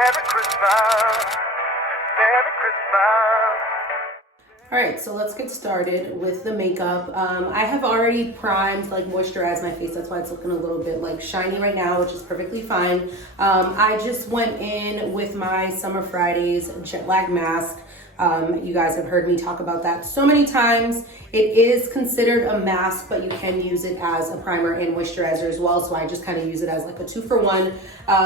Merry Christmas. Merry Christmas. All right, so let's get started with the makeup. I have already primed, like moisturized my face. That's why it's looking a little bit like shiny right now, which is perfectly fine. I just went in with my Summer Fridays jet lag mask. You guys have heard me talk about that so many times. It is considered a mask, but you can use it as a primer and moisturizer as well. So I just kind of use it as like a 2-for-1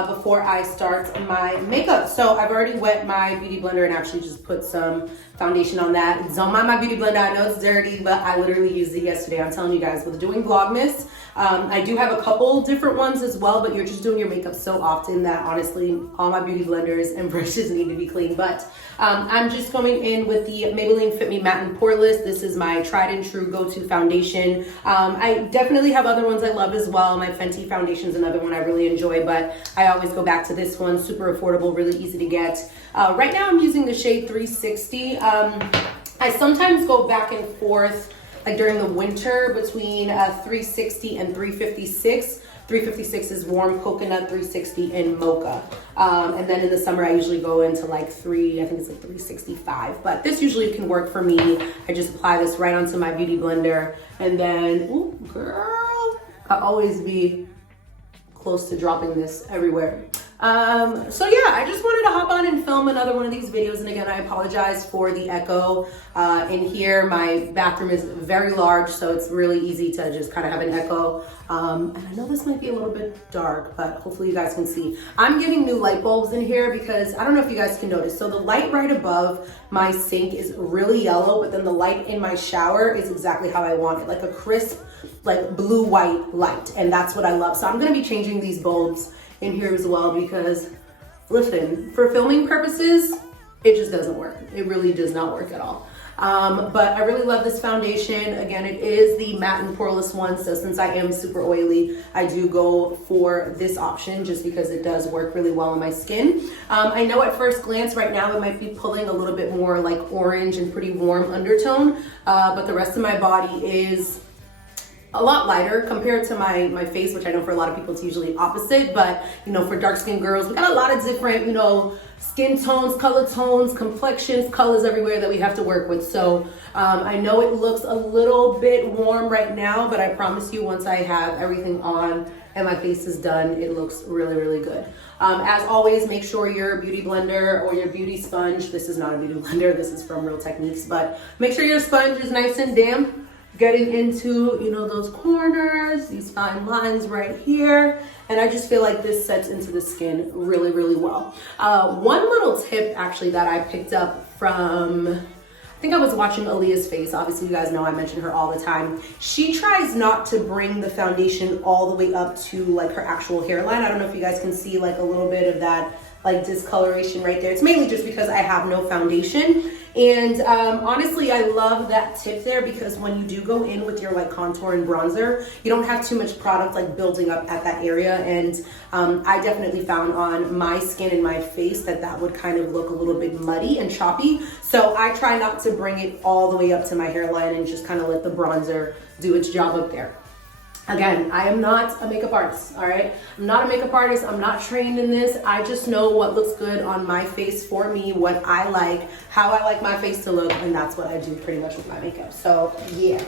before I start my makeup. So I've already wet my beauty blender and actually just put some foundation on that. Don't mind my beauty blender, I know it's dirty, but I literally used it yesterday. I'm telling you guys, with doing Vlogmas, I do have a couple different ones as well, but you're just doing your makeup so often that honestly, all my beauty blenders and brushes need to be clean. But I'm just going in with the Maybelline Fit Me Matte and Poreless. This is my tried and true go-to foundation. I definitely have other ones I love as well. My Fenty foundation is another one I really enjoy, but I always go back to this one. Super affordable, really easy to get. Right now I'm using the shade 360. I sometimes go back and forth like during the winter between 360 and 356. 356 is warm coconut, 360 in mocha. And then in the summer, I usually go into like I think it's like 365. But this usually can work for me. I just apply this right onto my beauty blender. And then, ooh, girl, I always be close to dropping this everywhere. So yeah, I just wanted to hop on and film another one of these videos. And again, I apologize for the echo in here. My bathroom is very large, so it's really easy to just kind of have an echo. And I know this might be a little bit dark, but hopefully you guys can see. I'm getting new light bulbs in here because I don't know if you guys can notice. So the light right above my sink is really yellow, but then the light in my shower is exactly how I want it, like a crisp, like blue-white light. And that's what I love. So I'm gonna be changing these bulbs in here as well because, listen, for filming purposes, it just doesn't work. It really does not work at all. But I really love this foundation. Again, it is the matte and poreless one. So since I am super oily, I do go for this option just because it does work really well on my skin. I know at first glance right now it might be pulling a little bit more like orange and pretty warm undertone, but the rest of my body is a lot lighter compared to my face, which I know for a lot of people it's usually opposite, but you know, for dark skinned girls, we got a lot of different, you know, skin tones, color tones, complexions, colors everywhere that we have to work with. So I know it looks a little bit warm right now, but I promise you once I have everything on and my face is done, it looks really, really good. As always, make sure your beauty blender or your beauty sponge, this is not a beauty blender, this is from Real Techniques, but make sure your sponge is nice and damp, getting into, you know, those corners, these fine lines right here. And I just feel like this sets into the skin really, really well. One little tip actually that I picked up from, I think I was watching Aaliyah's face. Obviously, you guys know I mention her all the time. She tries not to bring the foundation all the way up to like her actual hairline. I don't know if you guys can see like a little bit of that like discoloration right there. It's mainly just because I have no foundation. And honestly, I love that tip there because when you do go in with your like contour and bronzer, you don't have too much product like building up at that area. And I definitely found on my skin and my face that would kind of look a little bit muddy and choppy. So I try not to bring it all the way up to my hairline and just kind of let the bronzer do its job up there. Again, I am not a makeup artist, all right? I'm not a makeup artist. I'm not trained in this. I just know what looks good on my face for me, what I like, how I like my face to look, and that's what I do pretty much with my makeup. So, yeah.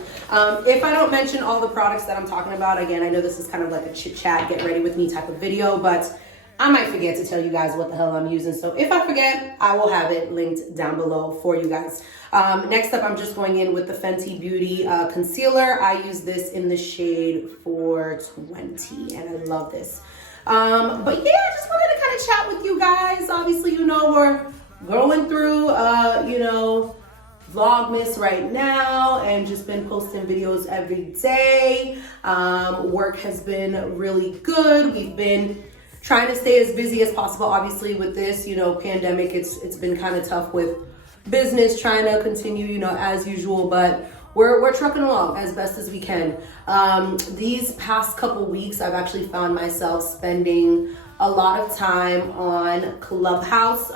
If I don't mention all the products that I'm talking about, again, I know this is kind of like a chit chat, get ready with me type of video, but I might forget to tell you guys what the hell I'm using. So if I forget, I will have it linked down below for you guys. Next up, I'm just going in with the Fenty Beauty Concealer. I use this in the shade 420, and I love this. But yeah, I just wanted to kind of chat with you guys. Obviously, you know, we're going through, you know, Vlogmas right now and just been posting videos every day. Work has been really good. We've been trying to stay as busy as possible. Obviously with this, you know, pandemic, it's been kind of tough with business, trying to continue, you know, as usual, but we're trucking along as best as we can. These past couple weeks, I've actually found myself spending a lot of time on Clubhouse.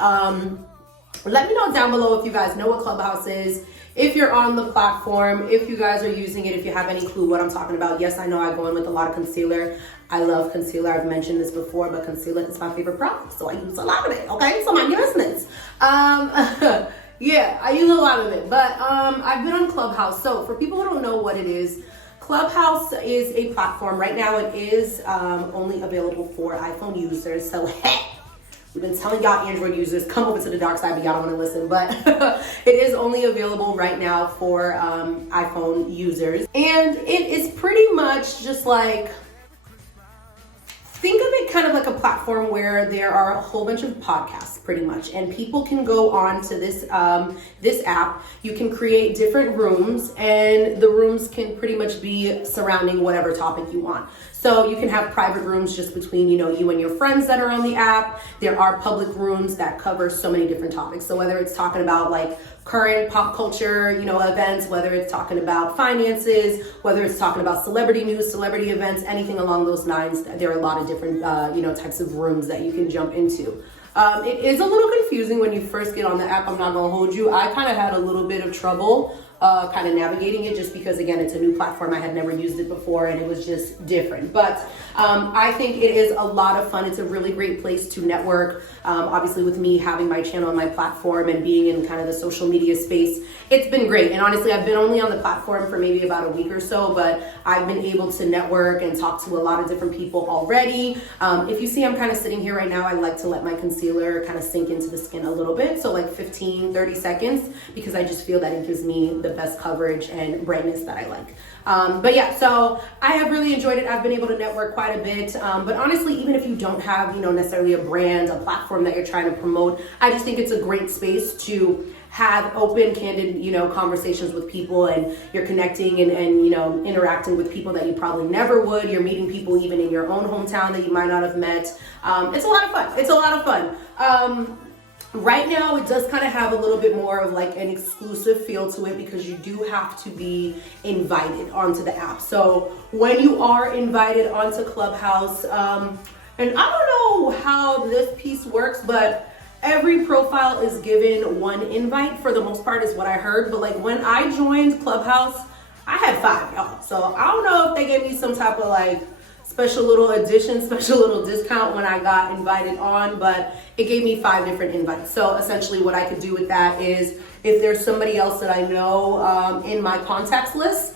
Let me know down below if you guys know what Clubhouse is. if you're on the platform, if you guys are using it, if you have any clue what I'm talking about. Yes, I know I go in with a lot of concealer. I love concealer. I've mentioned this before, but concealer is my favorite product, so I use a lot of it, okay? So my business. Yeah, I use a lot of it, but I've been on Clubhouse. So for people who don't know what it is, Clubhouse is a platform. Right now it is only available for iPhone users. So hey, we've been telling y'all Android users, come over to the dark side, but y'all don't want to listen. But it is only available right now for iPhone users. And it is pretty much just like, think of it kind of like a platform where there are a whole bunch of podcasts pretty much, and people can go on to this this app. You can create different rooms, and the rooms can pretty much be surrounding whatever topic you want. So you can have private rooms just between, you know, you and your friends that are on the app. There are public rooms that cover so many different topics. So whether it's talking about like current pop culture, you know, events, whether it's talking about finances, whether it's talking about celebrity news, celebrity events, anything along those lines, there are a lot of different, you know, types of rooms that you can jump into. It is a little confusing when you first get on the app. I'm not gonna hold you. I kind of had a little bit of trouble kind of navigating it, just because again, it's a new platform. I had never used it before and it was just different. But I think it is a lot of fun. It's a really great place to network. Obviously with me having my channel and my platform and being in kind of the social media space, it's been great. And honestly, I've been only on the platform for maybe about a week or so, but I've been able to network and talk to a lot of different people already. If you see I'm kind of sitting here right now, I like to let my concealer kind of sink into the skin a little bit. So like 15, 30 seconds, because I just feel that it gives me the best coverage and brightness that I like. But yeah, so I have really enjoyed it. I've been able to network quite a bit. But honestly, even if you don't have, you know, necessarily a brand, a platform that you're trying to promote, I just think it's a great space to have open, candid, you know, conversations with people, and you're connecting and you know, interacting with people that you probably never would. You're meeting people even in your own hometown that you might not have met. It's a lot of fun. It's a lot of fun. Right now, it does kind of have a little bit more of like an exclusive feel to it, because you do have to be invited onto the app. So when you are invited onto Clubhouse, and I don't know how this piece works, but every profile is given one invite for the most part, is what I heard. But like when I joined Clubhouse, I had 5, y'all. So I don't know if they gave me some type of like special little addition, special little discount when I got invited on, but it gave me 5 different invites. So essentially what I could do with that is, if there's somebody else that I know in my contacts list,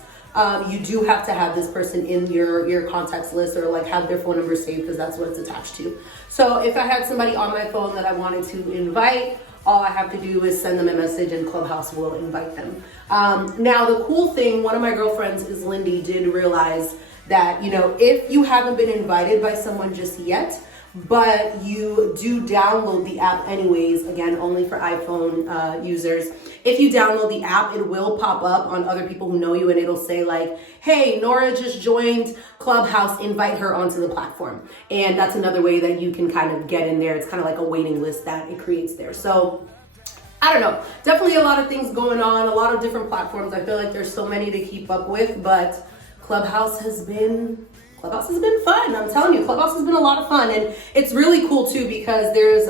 you do have to have this person in your contacts list, or like have their phone number saved, because that's what it's attached to. So if I had somebody on my phone that I wanted to invite, all I have to do is send them a message and Clubhouse will invite them. Now the cool thing, one of my girlfriends is Lindy, did realize that, you know, if you haven't been invited by someone just yet, but you do download the app anyways, again, only for iPhone users. If you download the app, it will pop up on other people who know you, and it'll say like, hey, Nora just joined Clubhouse, invite her onto the platform. And that's another way that you can kind of get in there. It's kind of like a waiting list that it creates there. So I don't know, definitely a lot of things going on, a lot of different platforms. I feel like there's so many to keep up with, but Clubhouse has been fun. I'm telling you, Clubhouse has been a lot of fun, and it's really cool too, because there's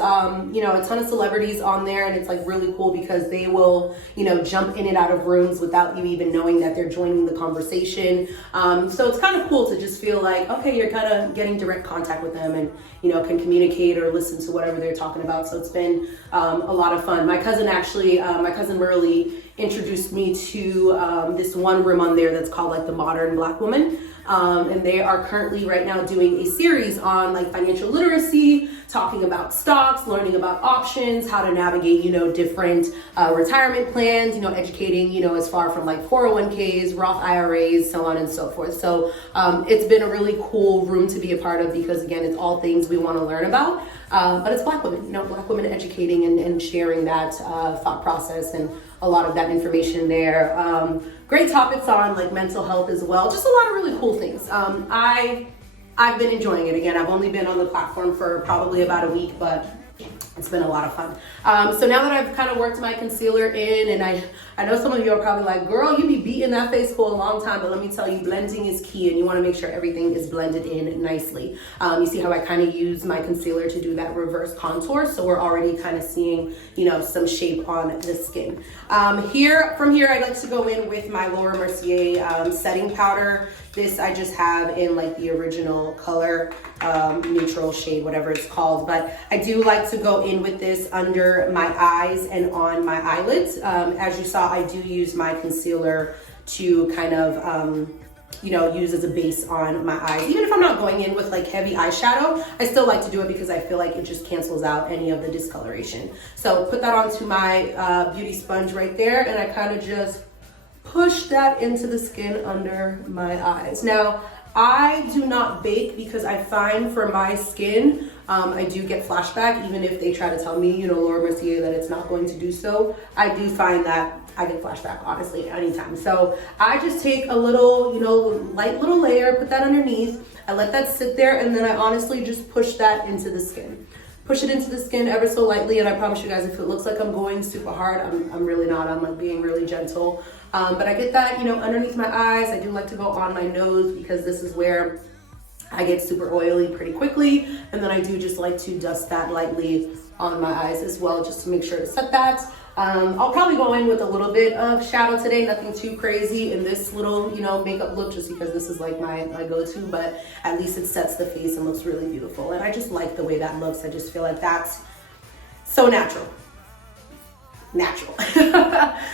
you know, a ton of celebrities on there, and it's like really cool because they will, you know, jump in and out of rooms without you even knowing that they're joining the conversation. So it's kind of cool to just feel like, okay, you're kind of getting direct contact with them, and you know, can communicate or listen to whatever they're talking about. So it's been a lot of fun. My cousin actually, my cousin Merle introduced me to this one room on there that's called like the Modern Black Woman. And they are currently right now doing a series on like financial literacy, talking about stocks, learning about options, how to navigate, you know, different retirement plans, you know, educating, you know, as far from like 401ks, Roth IRAs, so on and so forth. So it's been a really cool room to be a part of, because again, it's all things we want to learn about. But it's Black women, you know, Black women educating and sharing that thought process and a lot of that information there. Great topics on like mental health as well. Just a lot of really cool things. I've been enjoying it. Again, I've only been on the platform for probably about a week, but It's been a lot of fun. So now that I've kind of worked my concealer in, and I know some of you are probably like, girl, you be beating that face for a long time, but let me tell you, blending is key, and you want to make sure everything is blended in nicely. You see how I kind of use my concealer to do that reverse contour, so we're already kind of seeing, you know, some shape on the skin. From here, I like to go in with my Laura Mercier setting powder. This I just have in like the original color, neutral shade, whatever it's called. But I do like to go in with this under my eyes and on my eyelids. As you saw, I do use my concealer to kind of, you know, use as a base on my eyes. Even if I'm not going in with like heavy eyeshadow, I still like to do it because I feel like it just cancels out any of the discoloration. So put that onto my beauty sponge right there, and I kind of just push that into the skin under my eyes. Now, I do not bake because I find for my skin, I do get flashback, even if they try to tell me, you know, Laura Mercier, that it's not going to do so. I do find that I get flashback, honestly, anytime. So I just take a little, you know, light little layer, put that underneath. I let that sit there, and then I honestly just push that into the skin. Push it into the skin ever so lightly, and I promise you guys, if it looks like I'm going super hard, I'm really not. I'm like being really gentle. But I get that, you know, underneath my eyes. I do like to go on my nose because this is where I get super oily pretty quickly. And then I do just like to dust that lightly on my eyes as well, just to make sure to set that. I'll probably go in with a little bit of shadow today, nothing too crazy in this little, you know, makeup look, just because this is like my go-to, but at least it sets the face and looks really beautiful. And I just like the way that looks. I just feel like that's so natural.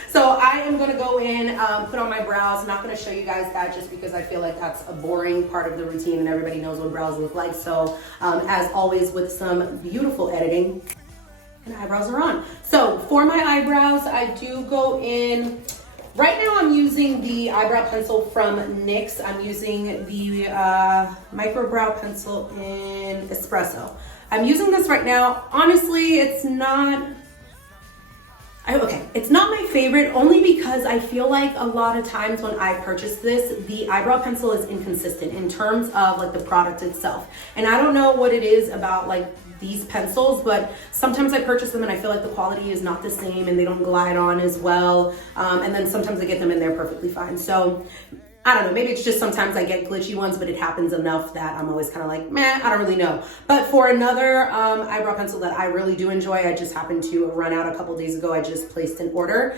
So I am gonna go in, put on my brows. I'm not gonna show you guys that just because I feel like that's a boring part of the routine and everybody knows what brows look like. So as always, with some beautiful editing, and eyebrows are on. So for my eyebrows, I do go in, right now I'm using the eyebrow pencil from NYX. I'm using the Microbrow pencil in Espresso. I'm using this right now. Honestly, it's not my favorite, only because I feel like a lot of times when I purchase this, the eyebrow pencil is inconsistent in terms of like the product itself. And I don't know what it is about like these pencils, but sometimes I purchase them and I feel like the quality is not the same and they don't glide on as well. And then sometimes I get them and they're perfectly fine. So I don't know, maybe it's just sometimes I get glitchy ones, but it happens enough that I'm always kind of like, meh, I don't really know. But for another eyebrow pencil that I really do enjoy, I just happened to run out a couple days ago, I just placed an order,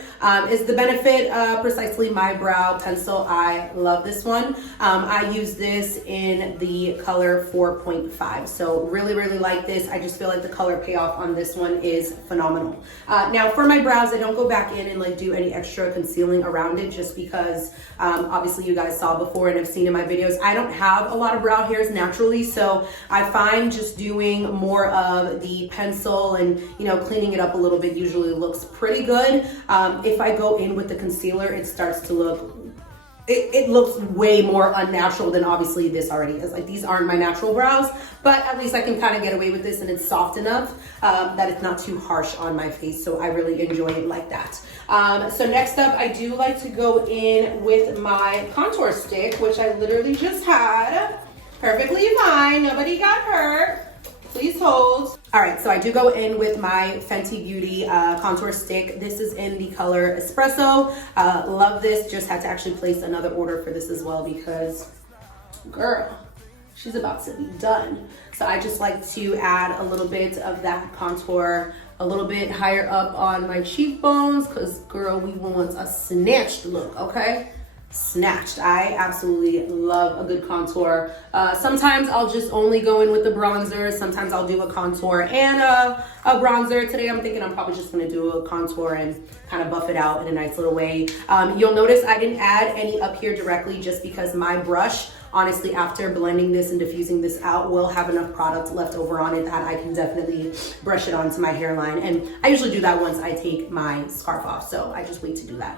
is the Benefit Precisely My Brow Pencil. I love this one. I use this in the color 4.5, so really, really like this. I just feel like the color payoff on this one is phenomenal. Now for my brows, I don't go back in and like do any extra concealing around it, just because obviously you guys saw before and have seen in my videos, I don't have a lot of brow hairs naturally, so I find just doing more of the pencil and, you know, cleaning it up a little bit usually looks pretty good. If I go in with the concealer, it starts to look, it looks way more unnatural than obviously this already is. Like, these aren't my natural brows, but at least I can kind of get away with this, and it's soft enough that it's not too harsh on my face, so I really enjoy it like that. So next up, I do like to go in with my contour stick, which I literally just had. Perfectly fine, nobody got hurt. Please hold. All right, so I do go in with my Fenty Beauty contour stick. This is in the color Espresso. Love this. Just had to actually place another order for this as well because, girl, she's about to be done. So I just like to add a little bit of that contour a little bit higher up on my cheekbones because, girl, we want a snatched look, okay? Snatched. I absolutely love a good contour. Sometimes I'll just only go in with the bronzer. Sometimes I'll do a contour and a bronzer. Today I'm thinking I'm probably just gonna do a contour and kind of buff it out in a nice little way. You'll notice I didn't add any up here directly just because my brush, honestly, after blending this and diffusing this out, will have enough product left over on it that I can definitely brush it onto my hairline. And I usually do that once I take my scarf off, so I just wait to do that.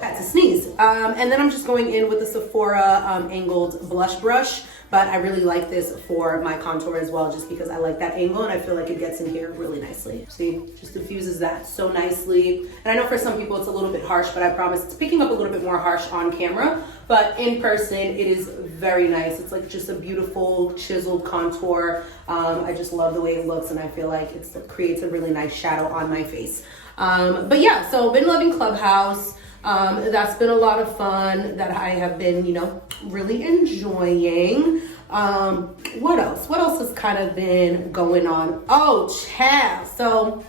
Had to sneeze. And then I'm just going in with the Sephora angled blush brush. but I really like this for my contour as well, just because I like that angle and I feel like it gets in here really nicely. See, just diffuses that so nicely. And I know for some people it's a little bit harsh, but I promise it's picking up a little bit more harsh on camera, but in person it is very nice. It's like just a beautiful chiseled contour. I just love the way it looks, and I feel like it creates a really nice shadow on my face. But yeah, so been loving Clubhouse. That's been a lot of fun that I have been, you know, really enjoying. What else? What else has kind of been going on? Oh, child. So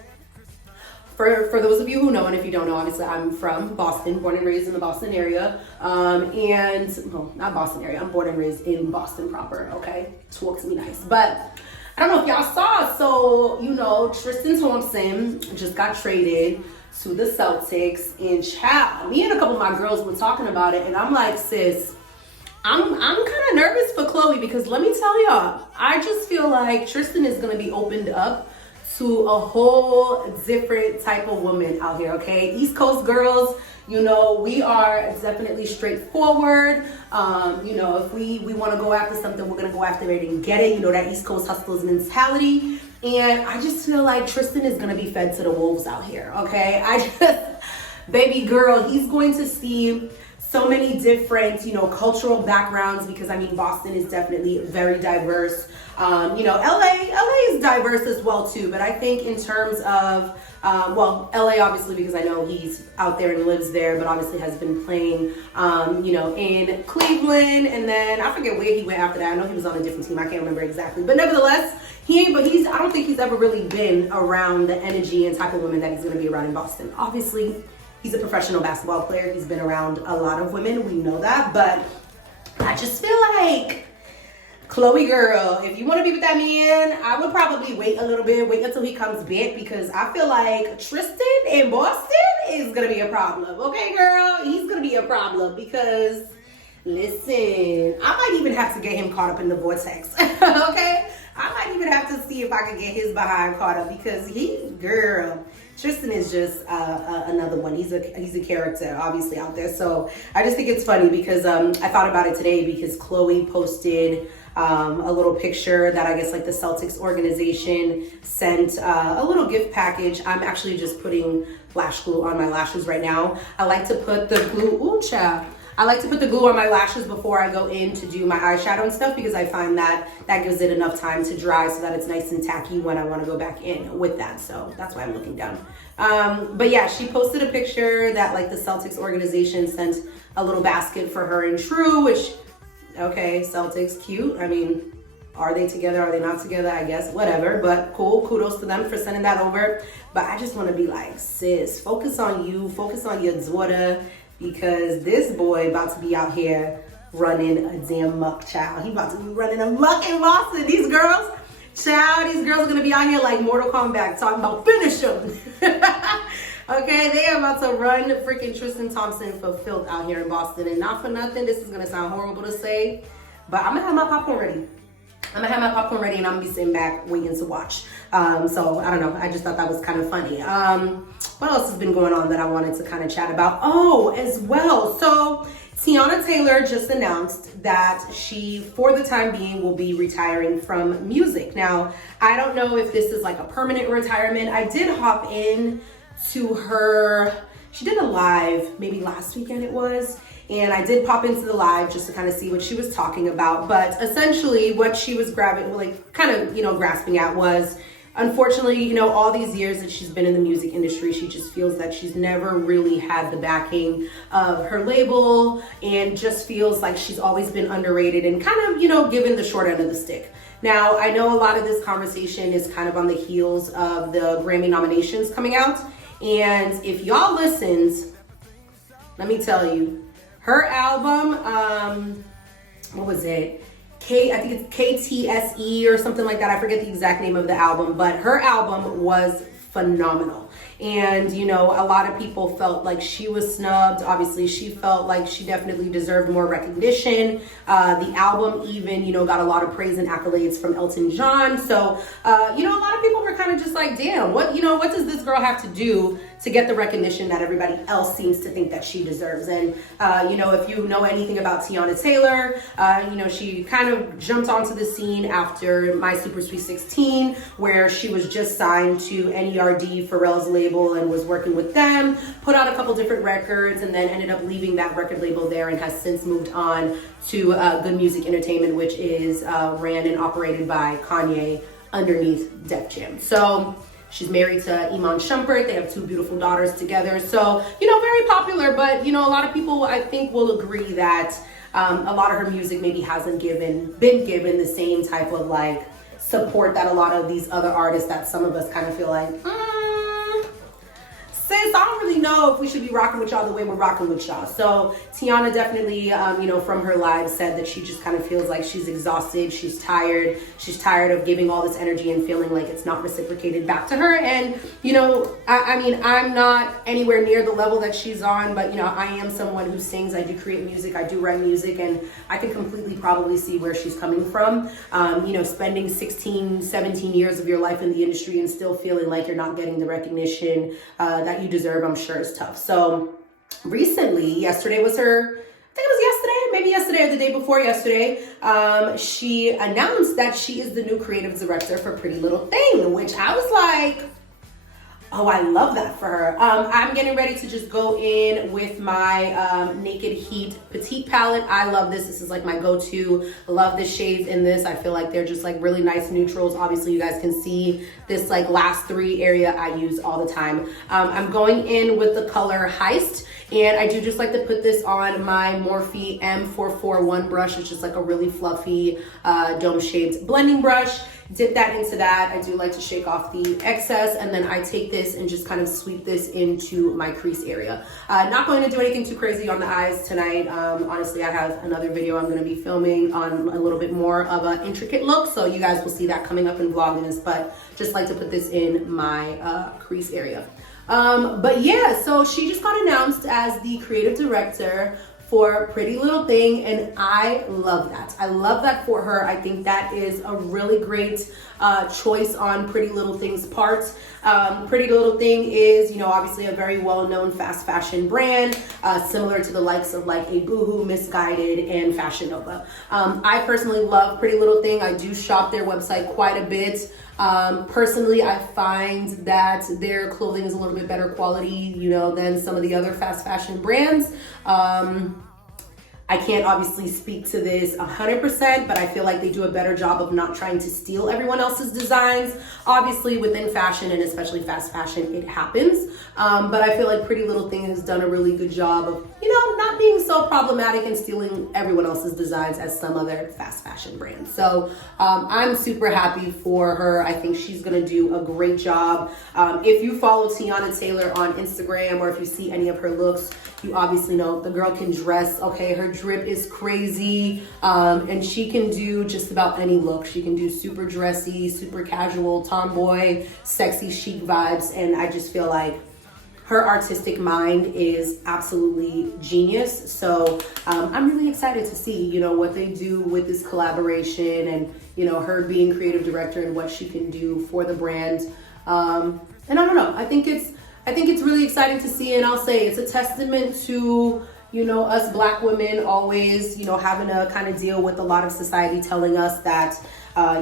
for those of you who know, and if you don't know, obviously I'm from Boston, born and raised in the Boston area. And, well, not Boston area, I'm born and raised in Boston proper, okay? Talk to me nice. But I don't know if y'all saw, so, you know, Tristan Thompson just got traded to the Celtics, and child, me and a couple of my girls were talking about it, and I'm like, sis, I'm kind of nervous for Chloe, because let me tell y'all, I just feel like Tristan is going to be opened up to a whole different type of woman out here, okay? East Coast girls, you know, we are definitely straightforward. You know, if we want to go after something, we're going to go after it and get it. You know, that East Coast hustlers mentality. And I just feel like Tristan is going to be fed to the wolves out here, okay? Baby girl, he's going to see so many different, you know, cultural backgrounds, because I mean, Boston is definitely very diverse. You know, LA is diverse as well too, but I think in terms of, well, LA obviously, because I know he's out there and lives there, but obviously has been playing, you know, in Cleveland, and then I forget where he went after that. I know he was on a different team. I can't remember exactly, but nevertheless, I don't think he's ever really been around the energy and type of women that he's going to be around in Boston. Obviously, he's a professional basketball player. He's been around a lot of women. We know that, but I just feel like, Chloe girl, if you want to be with that man, I would probably wait a little bit, wait until he comes back, because I feel like Tristan in Boston is going to be a problem. Okay, girl? He's going to be a problem, because, listen, I might even have to get him caught up in the vortex. Okay? I might even have to see if I can get his behind caught up, because girl, Tristan is just another one. He's a character, obviously, out there. So I just think it's funny, because I thought about it today, because Chloe posted a little picture that I guess like the Celtics organization sent a little gift package. I'm actually just putting lash glue on my lashes right now. I like to put the glue, I like to put the glue on my lashes before I go in to do my eyeshadow and stuff, because I find that gives it enough time to dry so that it's nice and tacky when I want to go back in with that. So that's why I'm looking down. But yeah, she posted a picture that like the Celtics organization sent a little basket for her and True, which, okay, Celtics, cute. I mean, are they together? Are they not together? I guess, whatever, but cool. Kudos to them for sending that over. But I just want to be like, sis, focus on you, focus on your daughter, because this boy about to be out here running a damn muck, child. He about to be running a muck in Boston. These girls are going to be out here like Mortal Kombat talking about finish them. Okay, they are about to run freaking Tristan Thompson for filth out here in Boston. And not for nothing, this is going to sound horrible to say, but I'm going to have my popcorn ready. And I'm going to be sitting back waiting to watch. So I don't know. I just thought that was kind of funny. What else has been going on that I wanted to kind of chat about? Oh, as well. So Tiana Taylor just announced that she, for the time being, will be retiring from music. Now, I don't know if this is like a permanent retirement. I did hop in to her. She did a live, maybe last weekend it was. And I did pop into the live just to kind of see what she was talking about. But essentially what she was grasping at was, unfortunately, all these years that she's been in the music industry, she just feels that she's never really had the backing of her label, and just feels like she's always been underrated and kind of, given the short end of the stick. Now, I know a lot of this conversation is kind of on the heels of the Grammy nominations coming out. And if y'all listened, let me tell you, her album, what was it? I think it's KTSE or something like that. I forget the exact name of the album, but her album was phenomenal. And, you know, a lot of people felt like she was snubbed. Obviously, she felt like she definitely deserved more recognition. The album even, you know, got a lot of praise and accolades from Elton John. So, you know, a lot of people were kind of just like, damn, what does this girl have to do to get the recognition that everybody else seems to think that she deserves? And, you know, if you know anything about Teyana Taylor, you know, she kind of jumped onto the scene after My Super Sweet 16, where she was just signed to NERD, Pharrell's label, and was working with them, put out a couple different records, and then ended up leaving that record label there and has since moved on to Good Music Entertainment, which is ran and operated by Kanye underneath Def Jam. So she's married to Iman Shumpert. They have 2 beautiful daughters together. So, you know, very popular, but, you know, a lot of people, I think, will agree that a lot of her music maybe hasn't been given the same type of, like, support that a lot of these other artists that some of us kind of feel like, sis, I don't really know if we should be rocking with y'all the way we're rocking with y'all. So Teyana definitely, you know, from her live said that she just kind of feels like she's exhausted. She's tired. She's tired of giving all this energy and feeling like it's not reciprocated back to her. And, you know, I mean, I'm not anywhere near the level that she's on, but, you know, I am someone who sings. I do create music. I do write music, and I can completely probably see where she's coming from. You know, spending 16, 17 years of your life in the industry and still feeling like you're not getting the recognition that you deserve, I'm sure is tough. So recently, yesterday was her, I think it was yesterday, maybe yesterday or the day before yesterday, she announced that she is the new creative director for Pretty Little Thing, which I was like, oh, I love that for her. I'm getting ready to just go in with my Naked Heat Petite palette. I love this. This is like my go-to. Love the shades in this. I feel like they're just like really nice neutrals. Obviously, you guys can see this like last 3 area I use all the time. I'm going in with the color Heist. And I do just like to put this on my Morphe M441 brush. It's just like a really fluffy dome-shaped blending brush. Dip that into that. I do like to shake off the excess, and then I take this and just kind of sweep this into my crease area. Not going to do anything too crazy on the eyes tonight. Honestly, I have another video I'm going to be filming on a little bit more of an intricate look, so you guys will see that coming up in Vlogmas, but just like to put this in my crease area. But yeah, so she just got announced as the creative director for Pretty Little Thing, and I love that. I love that for her. I think that is a really great choice on Pretty Little Thing's part. Pretty Little Thing is, you know, obviously a very well-known fast fashion brand, similar to the likes of like a Boohoo, Missguided, and Fashion Nova. I personally love Pretty Little Thing. I do shop their website quite a bit. Personally, I find that their clothing is a little bit better quality, you know, than some of the other fast fashion brands. I can't obviously speak to this 100%, but I feel like they do a better job of not trying to steal everyone else's designs. Obviously, within fashion, and especially fast fashion, it happens. But I feel like Pretty Little Thing has done a really good job of, you know, not being so problematic and stealing everyone else's designs as some other fast fashion brands. So I'm super happy for her. I think she's gonna do a great job. If you follow Teyana Taylor on Instagram, or if you see any of her looks, you obviously know the girl can dress. Okay, her drip is crazy, and she can do just about any look. She can do super dressy, super casual, tomboy, sexy, chic vibes, and I just feel like her artistic mind is absolutely genius. So I'm really excited to see, you know, what they do with this collaboration, and, you know, her being creative director and what she can do for the brand. And I don't know, I think it's really exciting to see, and I'll say it's a testament to, you know, us Black women always, you know, having to kind of deal with a lot of society telling us that,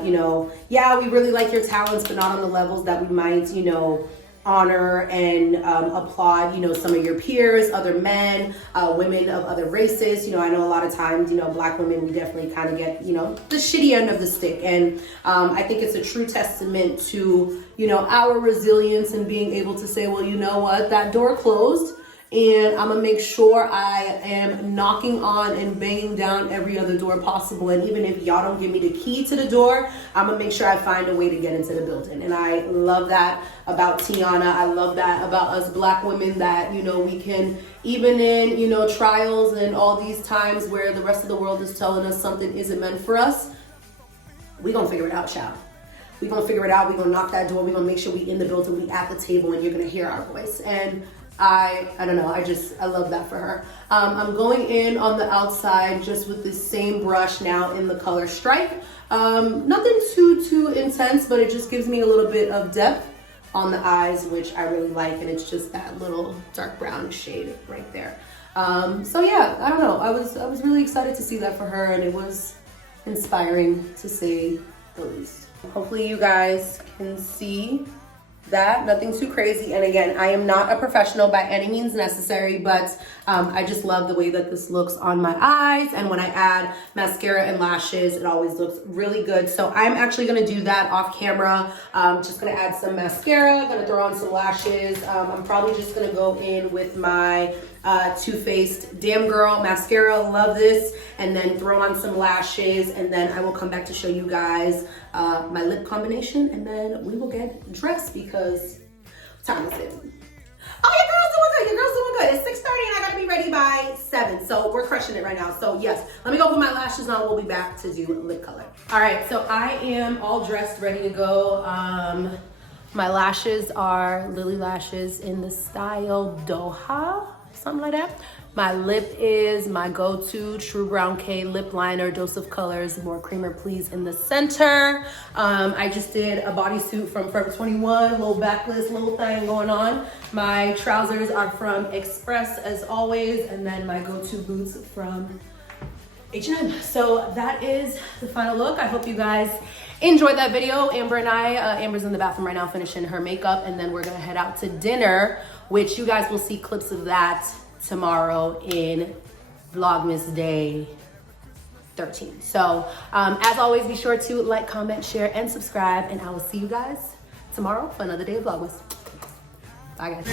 you know, yeah, we really like your talents, but not on the levels that we might, you know, honor and applaud, you know, some of your peers, other men, women of other races. You know, I know a lot of times, you know, Black women, we definitely kind of get, you know, the shitty end of the stick. And I think it's a true testament to, you know, our resilience and being able to say, well, you know what, that door closed, and I'm gonna make sure I am knocking on and banging down every other door possible. And even if y'all don't give me the key to the door, I'm gonna make sure I find a way to get into the building. And I love that about Teyana. I love that about us Black women, that, you know, we can, even in, you know, trials and all these times where the rest of the world is telling us something isn't meant for us, we gonna figure it out, child. we're gonna figure it out. We're gonna knock that door. We're gonna make sure we in the building, we at the table, and you're gonna hear our voice. And I don't know, I love that for her. I'm going in on the outside just with this same brush now in the color Stripe. Nothing too intense, but it just gives me a little bit of depth on the eyes, which I really like, and it's just that little dark brown shade right there. So yeah, I don't know, I was really excited to see that for her, and it was inspiring to say the least. Hopefully you guys can see that, nothing too crazy. And again, I am not a professional by any means necessary, but I just love the way that this looks on my eyes. And when I add mascara and lashes, it always looks really good. So I'm actually gonna do that off camera. Just gonna add some mascara, gonna throw on some lashes. I'm probably just gonna go in with my Too Faced Damn Girl mascara, love this, and then throw on some lashes, and then I will come back to show you guys my lip combination, and then we will get dressed because what time is it? Oh, your girl's doing good. Your girl's doing good. It's 6:30 and I gotta be ready by 7. So we're crushing it right now. So yes, let me go put my lashes on. We'll be back to do lip color. All right, so I am all dressed, ready to go. My lashes are Lily Lashes in the style DOHA, something like that. My lip is my go-to True Brown K lip liner, Dose of Colors, More Creamer Please in the center. I just did a bodysuit from Forever 21, little backless, little thing going on. My trousers are from Express as always, and then my go-to boots from H&M. So that is the final look. I hope you guys enjoyed that video. Amber and Amber's in the bathroom right now finishing her makeup, and then we're gonna head out to dinner, which you guys will see clips of that tomorrow in Vlogmas Day 13. So as always, be sure to like, comment, share, and subscribe, and I will see you guys tomorrow for another day of Vlogmas. Bye guys.